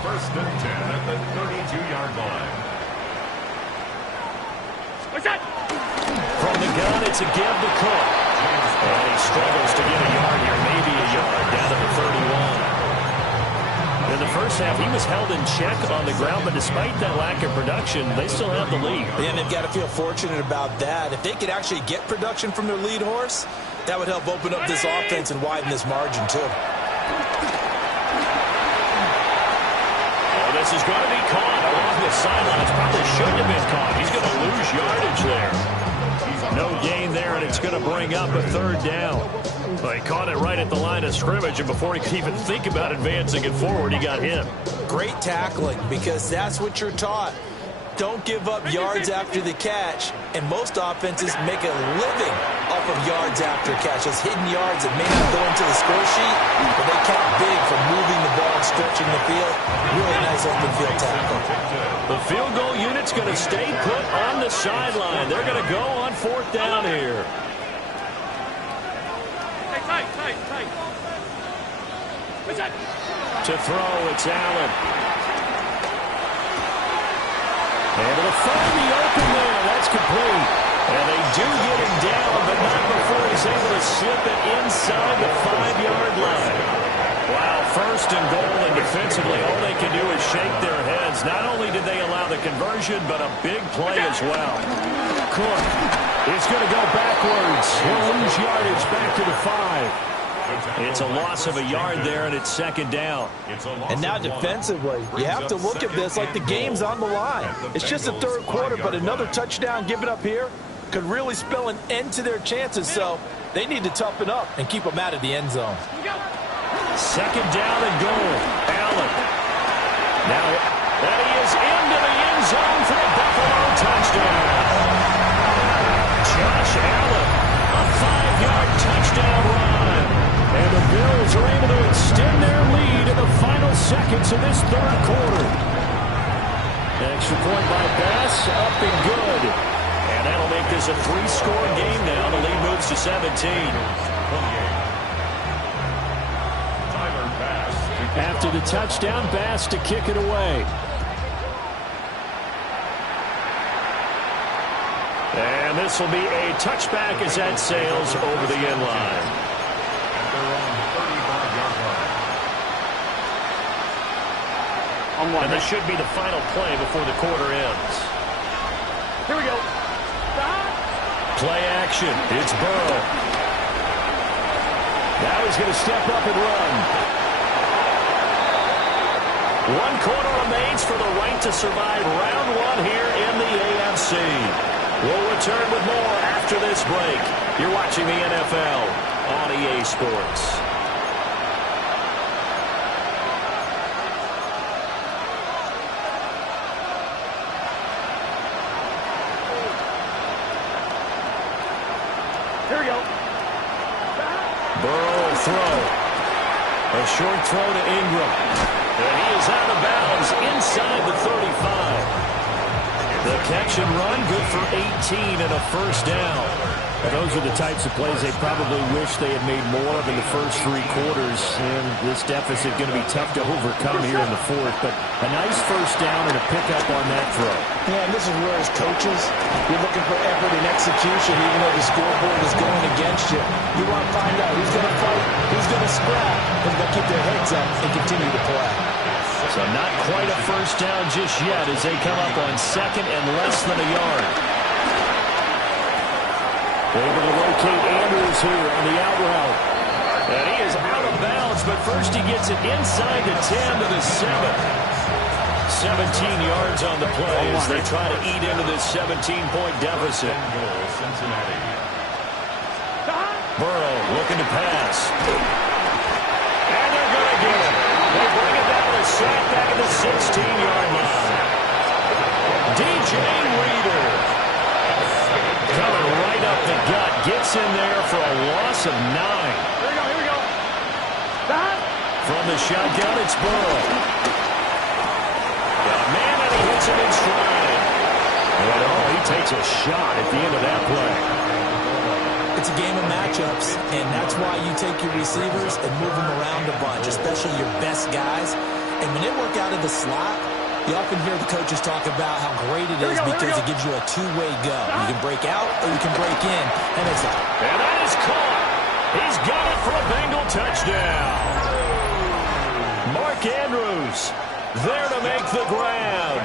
First and 10 at the 32-yard line. From the gun, it's a give to Cook. And he struggles to get a yard here, maybe a yard, down to the 31. In the first half, he was held in check on the ground, but despite that lack of production, they still have the lead. And they've got to feel fortunate about that. If they could actually get production from their lead horse, that would help open up this offense and widen this margin, too. Oh, this is going to be caught along the sidelines. Probably shouldn't have been caught. He's going to lose yardage there. No gain there, and it's going to bring up a third down. Well, he caught it right at the line of scrimmage, and before he could even think about advancing it forward, he got hit. Great tackling, because that's what you're taught. Don't give up yards after the catch, and most offenses make a living off of yards after catch. Those hidden yards that may not go into the score sheet, but they count big for moving the ball and stretching the field. Really nice open field tackle. The field goal unit's going to stay put on the sideline. They're going to go on fourth down here. To throw, it's Allen. Able to find the open man. That's complete. And they do get him down, but not before he's able to slip it inside the 5-yard line. Wow, first and goal, and defensively, all they can do is shake their heads. Not only did they allow the conversion, but a big play as well. Cook is going to go backwards. He'll lose yardage back to the 5. It's a loss of a yard there, and it's second down. And now defensively, you have to look at this like the game's on the line. It's just the third quarter, but another touchdown given up here could really spell an end to their chances, so they need to toughen up and keep them out of the end zone. Second down and goal. Allen. Now, that he is into the end zone for a Buffalo touchdown. Josh Allen, a 5-yard touchdown run. And the Bills are able to extend their lead in the final seconds of this third quarter. Extra point by Bass, up and good. And that'll make this a 3-score game now. The lead moves to 17. After the touchdown, Bass to kick it away. And this will be a touchback as that sails over the end line. And this should be the final play before the quarter ends. Here we go. Play action. It's Burrow. Now he's going to step up and run. 1 quarter remains for the right to survive round 1 here in the AFC. We'll return with more after this break. You're watching the NFL on EA Sports. Here we go. Burrow will throw. A short throw to Ingram. And he is out of bounds inside the 35. The catch and run, good for 18 and a first down. Those are the types of plays they probably wish they had made more of in the first 3 quarters. And this deficit going to be tough to overcome here in the fourth. But a nice first down and a pickup on that throw. Yeah, and this is where as coaches, you're looking for effort and execution, even though the scoreboard is going against you. You want to find out who's going to fight, who's going to scrap, who's going to keep their heads up and continue to play. So not quite a first down just yet as they come up on second and less than a yard. Able to locate Andrews here on the out route. And he is out of bounds, but first he gets it inside the 10 to the 7. 17 yards on the play as they try to eat into this 17-point deficit. Burrow looking to pass. And they're going to get it. They bring it down to a sack back at the 16-yard line. DJ Reader coming right up the gut. Gets in there for a loss of 9. Here we go. From the shotgun, it's Burrow. Got a man and he hits him in stride. And he takes a shot at the end of that play. It's a game of matchups, and that's why you take your receivers and move them around a bunch, especially your best guys. And when they work out of the slot, you often hear the coaches talk about how great it is because it gives you a two-way go. You can break out or you can break in, and that is caught. He's got it for a Bengal touchdown. Mark Andrews there to make the grab.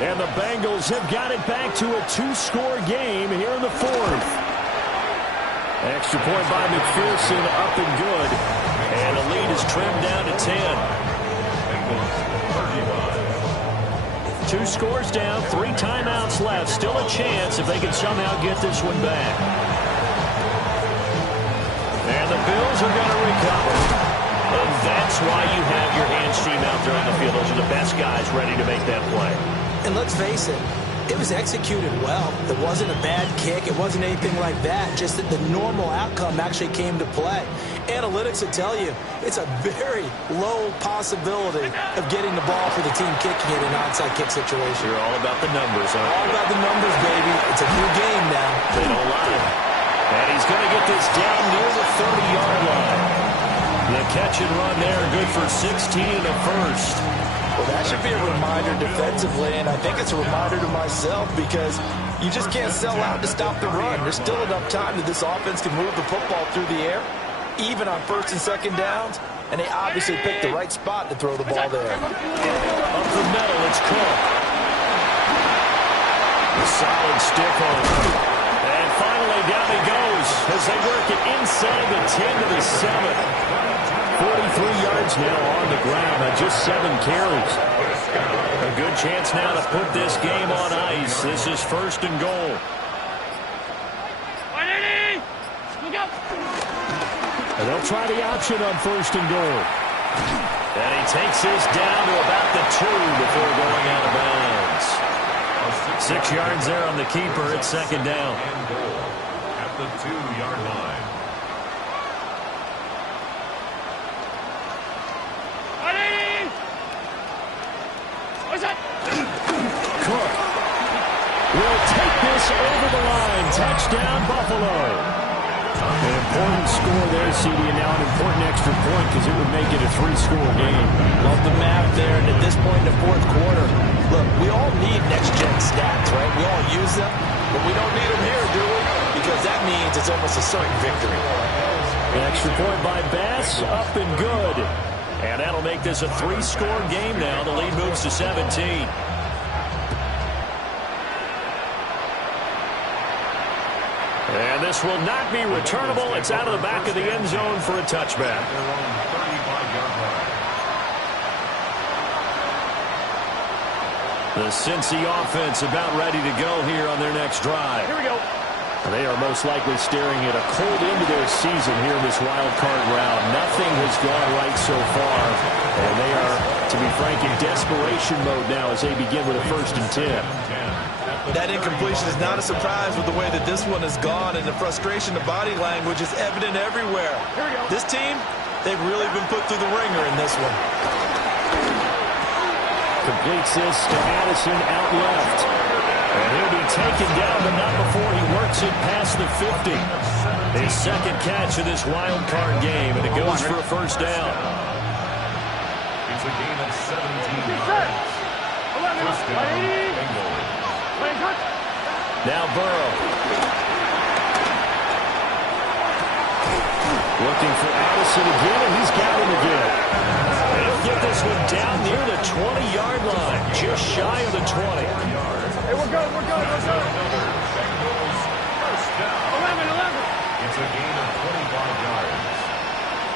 And the Bengals have got it back to a 2-score game here in the fourth. Extra point by McPherson, up and good. And the lead is trimmed down to 10. 2 scores down, 3 timeouts left. Still a chance if they can somehow get this one back. And the Bills are going to recover. And that's why you have your hands team out there on the field. Those are the best guys ready to make that play. And let's face it, it was executed well. It wasn't a bad kick. It wasn't anything like that. Just that the normal outcome actually came to play. Analytics will tell you it's a very low possibility of getting the ball for the team kicking it in an onside kick situation. You're all about the numbers, huh? All about the numbers, baby. It's a new game now. They don't lie. And he's going to get this down near the 30-yard line. The catch and run there, good for 16 and a first. Well, that should be a reminder defensively, and I think it's a reminder to myself because you just can't sell out to stop the run. There's still enough time that this offense can move the football through the air, even on first and second downs, and they obviously picked the right spot to throw the ball there. Up the middle, it's Cook. A solid stiff arm. And finally, down he goes as they work it inside the 10 to the 7. 43 yards now on the ground on just 7 carries. A good chance now to put this game on ice. This is first and goal. And they'll try the option on first and goal. And he takes this down to about the 2 before going out of bounds. 6 yards there on the keeper. It's second down. At the 2-yard line. Cook will take this over the line. Touchdown, Buffalo. An important score there, CD, and now an important extra point because it would make it a 3-score game. Love the map there, and at this point in the fourth quarter, look, we all need next-gen stats, right? We all use them, but we don't need them here, do we? Because that means it's almost a certain victory. An extra point by Bass, up and good. And that'll make this a 3-score game now. The lead moves to 17. And this will not be returnable. It's out of the back of the end zone for a touchback. The Cincy offense about ready to go here on their next drive. Here we go. They are most likely staring at a cold end to their season here in this wild card round. Nothing has gone right so far. And they are, to be frank, in desperation mode now as they begin with a 1st and 10. That incompletion is not a surprise with the way that this one has gone, and the frustration, the body language is evident everywhere. This team, they've really been put through the ringer in this one. Completes this to Addison out left. And he'll be taken down, but not before he works it past the 50. His second catch of this wild card game, and it goes for a first down. It's a game of 17 yards. First down, Bengals. Now Burrow. Looking for Addison again, and he's got him again. And he'll get this one down near the 20-yard line, just shy of the 20. Hey, we're good. Another Bengals first down. 11. It's a gain of 25 yards.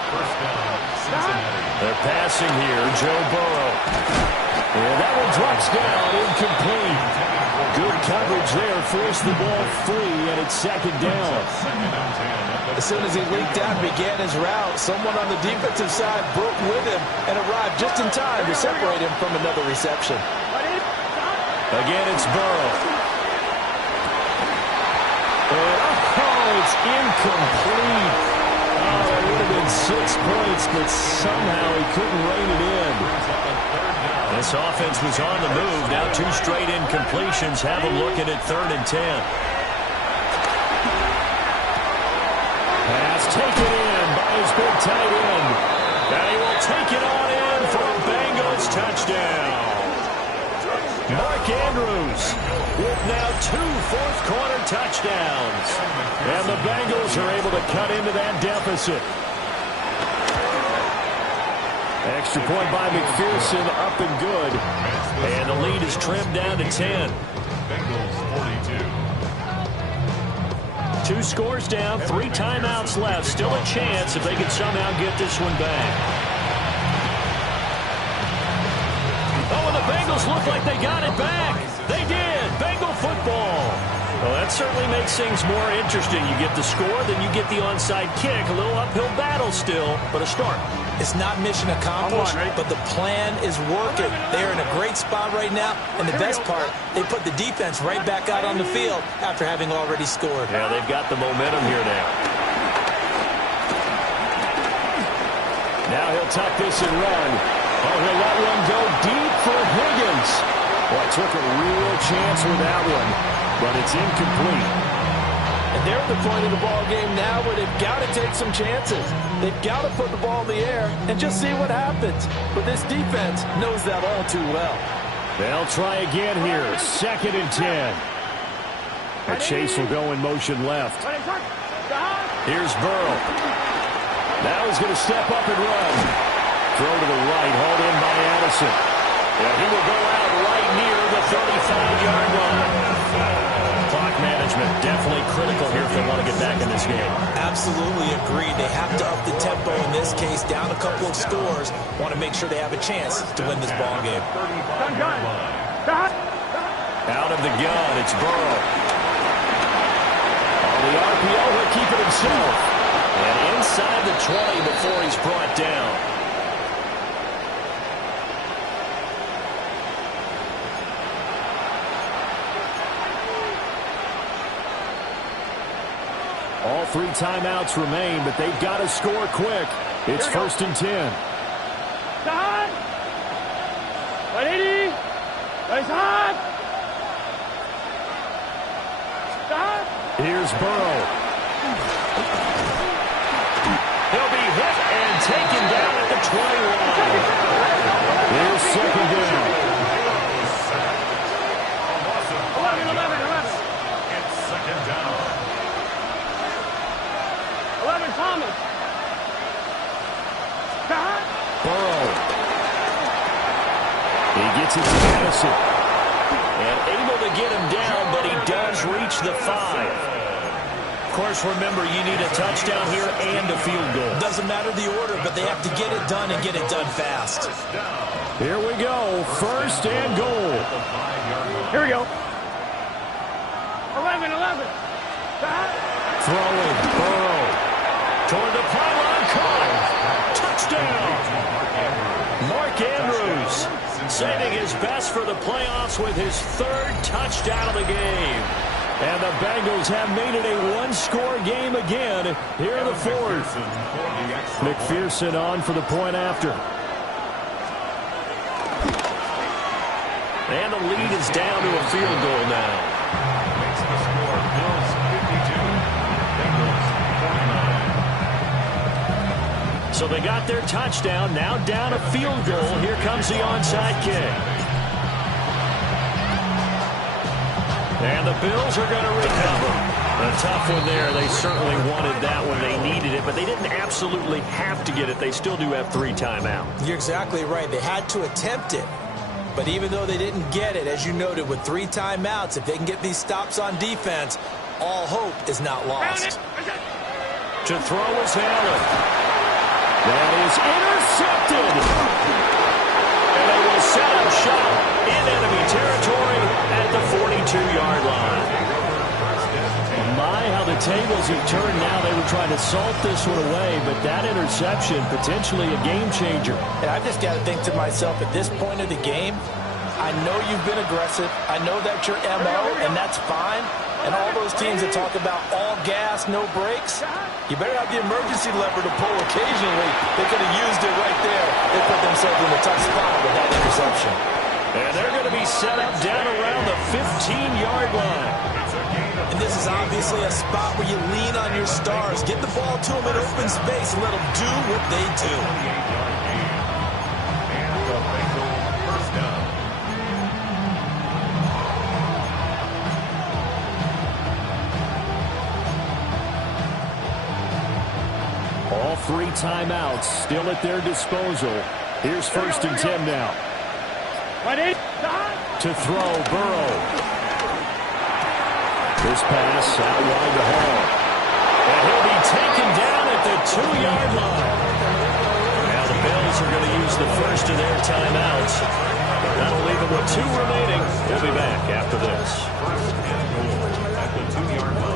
First down, Cincinnati. They're passing here, Joe Burrow. And that one drops down, incomplete. Good coverage there, forced the ball free, and it's second down. As soon as he leaked out and began his route, someone on the defensive side broke with him and arrived just in time to separate him from another reception. Again, it's Burrow. And, it's incomplete. Oh, it would have been 6 points, but somehow he couldn't rein it in. This offense was on the move. Now 2 straight incompletions. Have them looking at 3rd and 10. Pass taken in by his big tight end. And he will take it on in for a Bengals touchdown. Mark Andrews with now 2 fourth-quarter touchdowns. And the Bengals are able to cut into that deficit. Extra point by McPherson, up and good. And the lead is trimmed down to 10. Bengals 42. 2 scores down, 3 timeouts left. Still a chance if they can somehow get this one back. Oh, and the Bengals look like they got it back. They did. Bengal football. Well, that certainly makes things more interesting. You get the score, then you get the onside kick. A little uphill battle still, but a start. It's not mission accomplished, but the plan is working. They are in a great spot right now, and the best part, they put the defense right back out on the field after having already scored. Yeah, they've got the momentum here now. Now he'll tuck this and run. Oh, he'll let one go deep for Higgins. Well, took a real chance with that one, but it's incomplete. And they're at the point of the ball game now where they've got to take some chances. They've got to put the ball in the air and just see what happens. But this defense knows that all too well. They'll try again here. 2nd and 10. And Chase will go in motion left. Here's Burrow. Now he's going to step up and run. Throw to the right, hauled in by Addison. And he will go out right near the 35-yard line. Clock management definitely critical here if they want to get back in this game. Absolutely agreed. They have to up the tempo in this case, down a couple of scores. Want to make sure they have a chance to win this ball game. Out of the gun, it's Burrow. On the RPO, he'll keep it himself. And inside the 20 before he's brought down. All 3 timeouts remain, but they've got to score quick. It's 1st and 10. Stop! 180! Stop! Stop! Here's Burrow. He'll be hit and taken down at the 21. Here's 2nd down. 11. It's 2nd down. 11, Thomas. Stop! Burrow. He gets it to Addison. And able to get him down, but he does reach the 5. Of course, remember, you need a touchdown here and a field goal. Doesn't matter the order, but they have to get it done and get it done fast. Here we go. 1st and goal. Here we go. 11. Stop! Throwing. Burrow. Toward the pylon, caught. Touchdown. Mark Andrews saving his best for the playoffs with his 3rd touchdown of the game. And the Bengals have made it a 1-score game again here in the 4th. McPherson on for the point after. And the lead is down to a field goal now. got their touchdown. Now down a field goal. Here comes the onside kick. And the Bills are going to recover. A tough one there. They certainly wanted that one. They needed it, but they didn't absolutely have to get it. They still do have 3 timeouts. You're exactly right. They had to attempt it. But even though they didn't get it, as you noted, with 3 timeouts, if they can get these stops on defense, all hope is not lost. To throw is Allen. That is intercepted. And they will set up shop in enemy territory at the 42-yard line. My, how the tables have turned now. They were trying to salt this one away, but that interception, potentially a game changer. And I just got to think to myself, at this point of the game, I know you've been aggressive. I know that's your MO, and that's fine. And all those teams that talk about all gas, no brakes, you better have the emergency lever to pull occasionally. They could have used it right there. They put themselves in a tough spot with that interception. And they're going to be set up down around the 15-yard line. And this is obviously a spot where you lean on your stars. Get the ball to them in open space and let them do what they do. And the Bengal first down. All 3 timeouts still at their disposal. Here's 1st and 10 now. To throw, Burrow. This pass out wide to Hall. And he'll be taken down at the 2-yard line. Now the Bills are going to use the first of their timeouts. That'll leave them with 2 remaining. We'll be back after this. At the 2-yard line.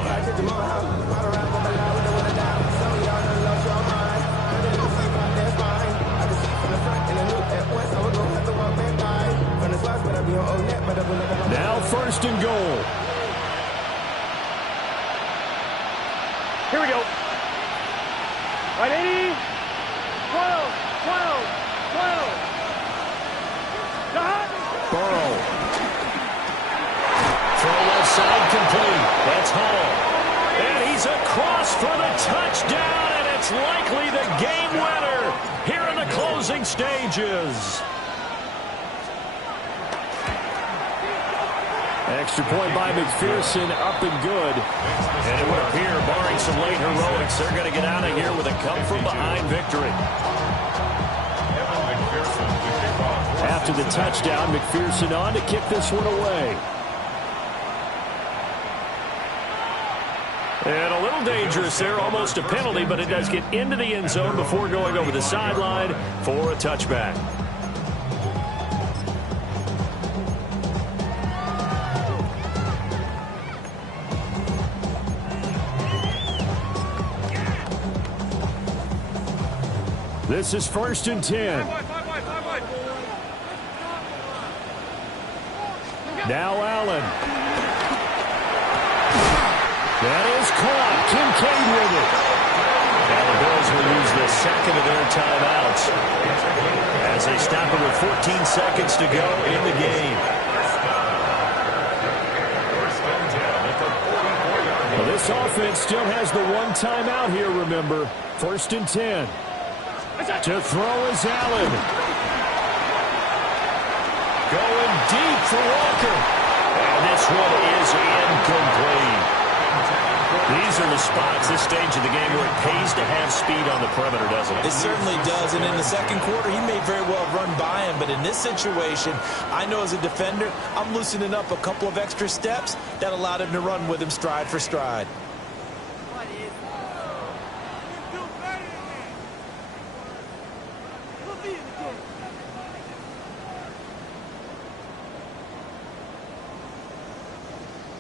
Now 1st and goal. Here we go. 180. 12. Burrow. Throw left side complete. That's Hall. And he's across for the touchdown, and it's likely the game winner here in the closing stages. Extra point by McPherson, up and good. And it would appear, barring some late heroics, they're going to get out of here with a come-from-behind victory. After the touchdown, McPherson on to kick this one away. And a little dangerous there, almost a penalty, but it does get into the end zone before going over the sideline for a touchback. This is 1st and 10. Now Allen. That is caught. Kincaid with it. Now the Bills will use the second of their timeouts as they stop it with 14 seconds to go in the game. Well, this offense still has the 1 timeout here, remember. 1st and 10. To throw is Allen. Going deep for Walker. And this one is incomplete. These are the spots, this stage of the game, where it pays to have speed on the perimeter, doesn't it? It certainly does, and in the second quarter, he may very well run by him, but in this situation, I know as a defender, I'm loosening up a couple of extra steps that allowed him to run with him stride for stride.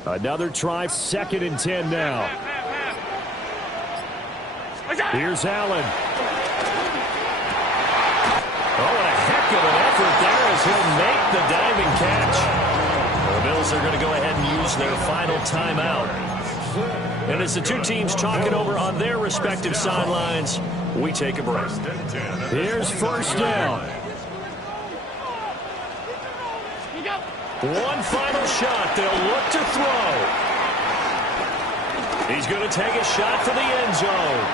Another try, 2nd and 10 now. Here's Allen. Oh, and a heck of an effort there as he'll make the diving catch. The Bills are going to go ahead and use their final timeout. And as the 2 teams talk it over on their respective sidelines, we take a break. Here's 1st down. One final shot. They'll look to throw. He's going to take a shot for the end zone.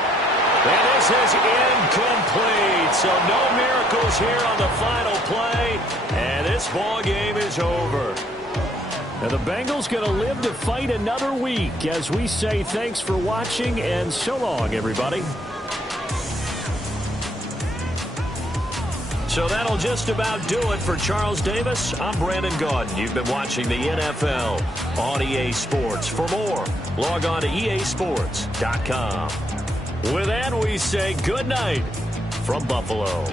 And this is incomplete. So no miracles here on the final play. And this ball game is over. And the Bengals going to live to fight another week as we say thanks for watching and so long, everybody. So that'll just about do it for Charles Davis. I'm Brandon Gaudin. You've been watching the NFL on EA Sports. For more, log on to easports.com. With that, we say good night from Buffalo.